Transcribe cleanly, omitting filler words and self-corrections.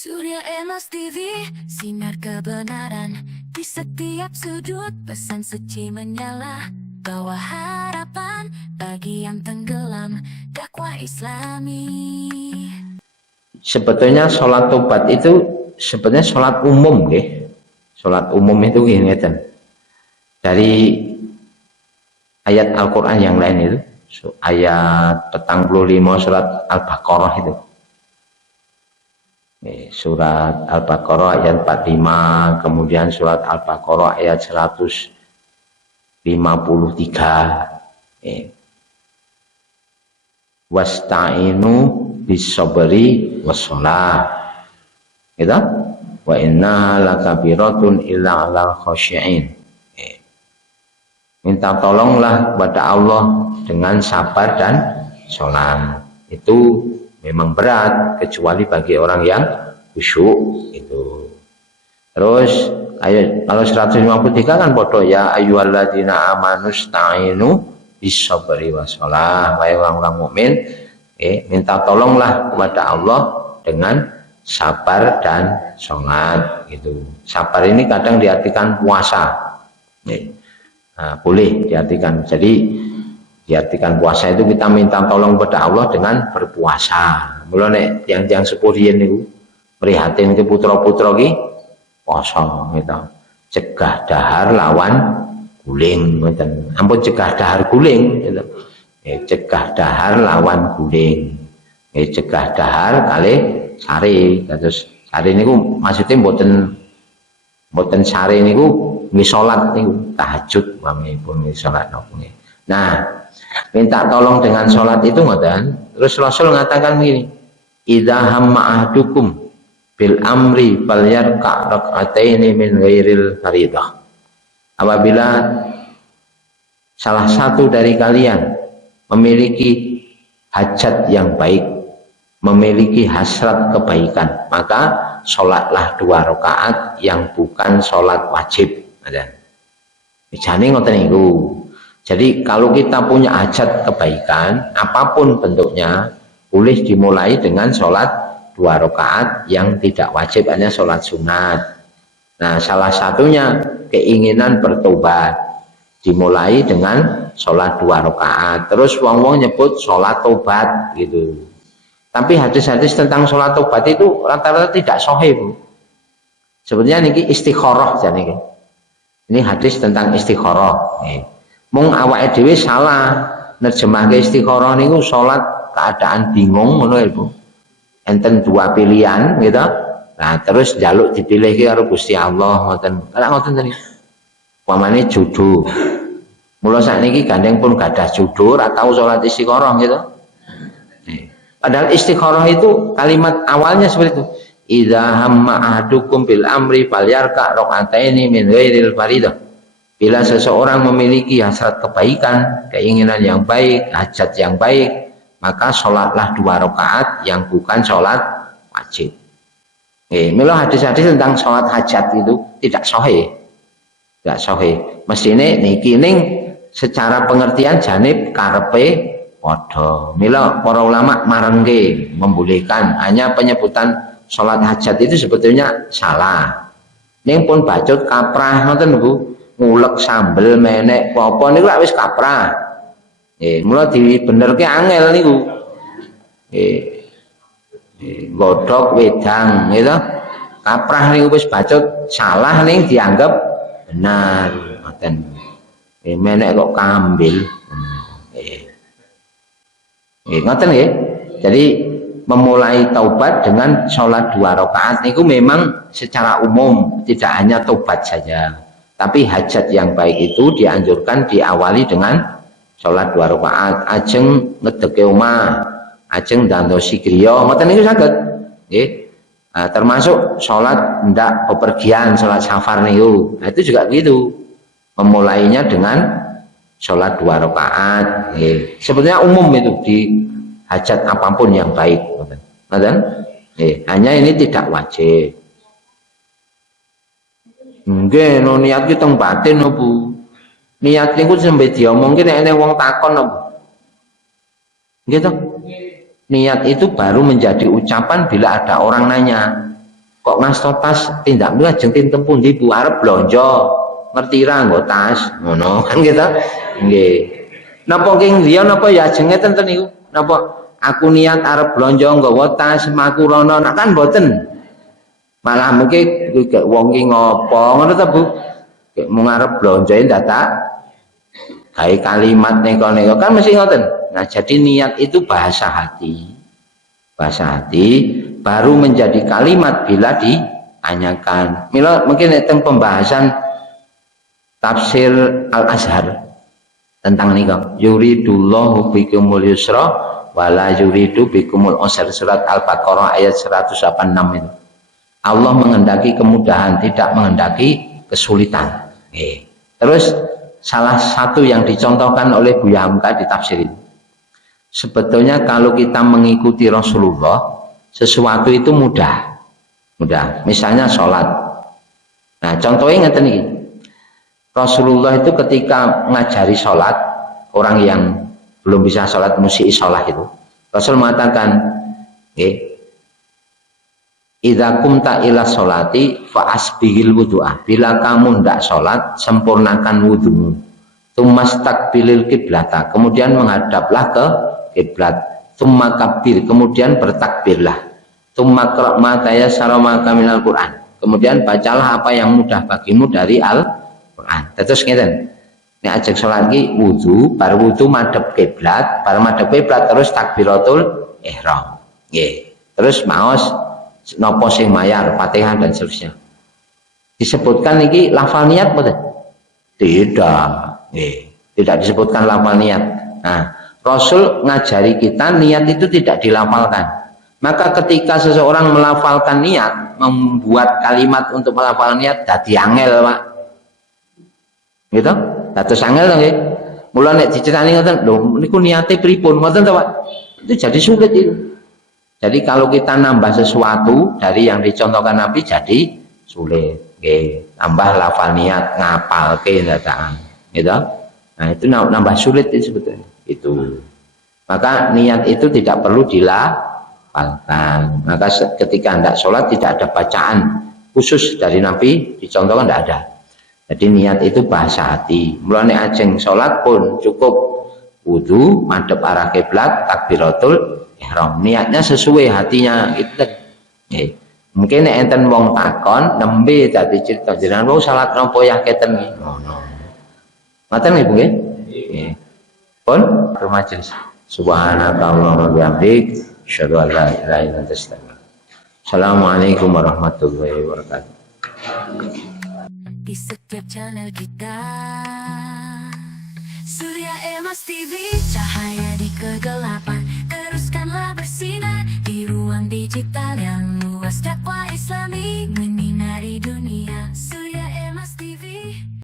Surya Emas TV, sinar kebenaran di setiap sudut, pesan suci menyala, bawa harapan bagi yang tenggelam, dakwah Islami. Sebetulnya sholat tobat itu sebetulnya sholat umum, sholat umum itu gini, dari ayat Al-Quran yang lain itu, ayat 45 surat Al-Baqarah itu. Surat Al-Baqarah ayat 45, kemudian surat Al-Baqarah ayat 153. Wasta'inu bis-sabri was-shalah. Gitu? Wa inna lakabiratun illa 'alal khasyi'in. Minta tolonglah kepada Allah dengan sabar dan sholat. Itu memang berat kecuali bagi orang yang khusyuk itu. Terus ayat kalau 153 kan bodoh, ya ayyuhalladzina amanu sta'inu bis-sabri was-shalah. Wahai orang-orang mukmin, minta tolonglah kepada Allah dengan sabar dan sholat gitu. Sabar ini kadang diartikan puasa. Nah, boleh diartikan. Jadi diartikan puasa itu kita minta tolong kepada Allah dengan berpuasa. Mulane yang sepurian niku prihatin ke putra-putra ki poso gitu. Cegah dahar lawan guling ngoten. Ampun cegah dahar guling gitu. Cegah dahar lawan guling. Cegah dahar kali sare. Terus sare niku maksudnya mboten sare niku nggih salat niku tahajud pamipun salat nopo. Nah, minta tolong dengan sholat itu ngoten. Terus Rasul mengatakan begini, idza hamma ahdukum bil amri falyarka rak'ataini min ghairil faridah. Apabila salah satu dari kalian memiliki hajat yang baik, memiliki hasrat kebaikan, maka sholatlah 2 rakaat yang bukan sholat wajib. Jane ngoten niku. Jadi kalau kita punya hajat kebaikan, apapun bentuknya, boleh dimulai dengan sholat 2 rakaat yang tidak wajib, hanya sholat sunat. Nah, salah satunya keinginan bertobat, dimulai dengan sholat 2 rakaat. Terus wong-wong nyebut sholat tobat gitu. Tapi hadis-hadis tentang sholat tobat itu rata-rata tidak sahih, Bu. Sebenarnya ini istikharah jadi. Ini hadis tentang istikharah. Mung awake dhewe salah nerjemahke istikharah niku salat keadaan bingung ngono lho Bu. Enten 2 pilihan gitu. Nah, terus njaluk dipilihke karo Gusti Allah ngoten. Kalau ngoten tadi. Pamane judo. Mula sakniki gandeng pun gadah judo ora tau salat istikharah gitu. Padahal istikharah itu kalimat awalnya seperti itu. Idza hamma ahadukum bil amri falyarka rak'ataini min ghairil faridah. Bila seseorang memiliki hasrat kebaikan, keinginan yang baik, hajat yang baik, maka sholatlah 2 rakaat yang bukan sholat wajib. Mila hadis-hadis tentang sholat hajat itu tidak sahih. Tidak sahih. Mestine niki ning secara pengertian janib karepe padha. Mila para ulama marengke membolehkan, hanya penyebutan sholat hajat itu sebetulnya salah. Ning pun bacot kaprah ngoten Bu. Ngulek sambel menek apa niku wis kaprah. Mula dibenerke angel niku. Godhog wedang gitu. Kaprah niku wis bacot salah ning dianggap benar ngoten. Menek kok kambil. Ngoten nggih. Jadi memulai taubat dengan sholat 2 rakaat niku memang secara umum, tidak hanya taubat saja. Tapi hajat yang baik itu dianjurkan diawali dengan sholat 2 rakaat. Ajeng ngedeke omah, ajeng dandosi griya, ngoten niku saged. Nggih. Nah, termasuk sholat ndak bepergian, sholat safar niku. Nah, itu juga gitu. Memulainya dengan sholat 2 rakaat. Nggih. Sebetulnya umum itu di hajat apapun yang baik. Ngoten. Hanya ini tidak wajib. Nggih, no niat ki teng batin no Bu. Niat niku sampe diomongke nek ana wong takon no Bu. Nggih to? Niat itu baru menjadi ucapan bila ada orang nanya. kok ngasta tas tindak mriku ajeng tinten pundi Bu arep blonjo ngerti ra nggo tas ngono kan gitu nggih napa king dia napa ya ajeng ngeten niku napa aku niat arep blonjo nggawa tas maku rono nak kan mboten malah mungkin kayak wong ki ngopo ngono ta Bu kayak mung arep blonjo dadak gawe kalimat nego-nego kan mesti ngoten. Nah jadi niat itu bahasa hati baru menjadi kalimat bila ditanyakan. Mila mungkin tentang pembahasan tafsir Al-Azhar tentang nikah yuridullahu bikumul yusra wala yuridu bikumul usra surat Al-Baqarah ayat 186 itu. Allah menghendaki kemudahan, tidak menghendaki kesulitan. Terus salah satu yang dicontohkan oleh Buya Hamka di tafsir ini, sebetulnya kalau kita mengikuti Rasulullah sesuatu itu mudah. Misalnya sholat. Nah contohnya ngeten iki. Rasulullah itu ketika ngajari sholat orang yang belum bisa sholat musyi sholat itu, Rasul mengatakan, idza kumta ila sholati fa asbihil wudu'ah. Bila kamu ndak sholat, sempurnakan wudumu. Tumastakbilil kiblata, kemudian menghadaplah ke kiblat. Tsumma kabbir, kemudian bertakbirlah. Tsumma qra' ma tayassara maka minal Qur'an, kemudian bacalah apa yang mudah bagimu dari Al-Qur'an. Terus ngeten. Nek ajeng salat iki wudu, bar wudu madhep kiblat, bar madhep kiblat terus takbiratul ihram. Nggih. Terus maos napa sing mayar, Fatihah dan seterusnya. Disebutkan iki lafal niat mboten? Tidak. Tidak disebutkan lafal niat. Nah, Rasul ngajari kita niat itu tidak dilafalkan. Maka ketika seseorang melafalkan niat, membuat kalimat untuk melafal niat dadi angel, Pak. Gitu? Dados angel to nggih. Mula nek diceritani ngoten, lho niku niate pripun ngoten to, Pak? Itu jadi sulit itu. Jadi kalau kita nambah sesuatu dari yang dicontohkan Nabi jadi sulit. Nggih, tambah lafal niat ngapalke dadakan. Gitu? Nah, itu nambah sulit itu sebetulnya. Itu. Maka niat itu tidak perlu dilafalkan. Maka ketika hendak sholat tidak ada bacaan khusus dari Nabi dicontohkan, tidak ada. Jadi niat itu bahasa hati. Mulane ajeng sholat pun cukup wudu, madhep arah kiblat, takbiratul ihram. Niatnya sesuai hatinya gitu. Mungkin enten wong takon nembe dadi cerita jenengan wong salat napa ya keten ngono. Ngoten nggih Bu nggih? Nggih. Pun majelis. Subhanakallahumma wa bihamdik, asyhadu an la ilaha illa anta astaghfiruka. Assalamualaikum warahmatullahi wabarakatuh. Di setiap channel kita Surya Emas TV, cahaya di kegelapan, teruskanlah bersinar di ruang digital yang luas dakwah.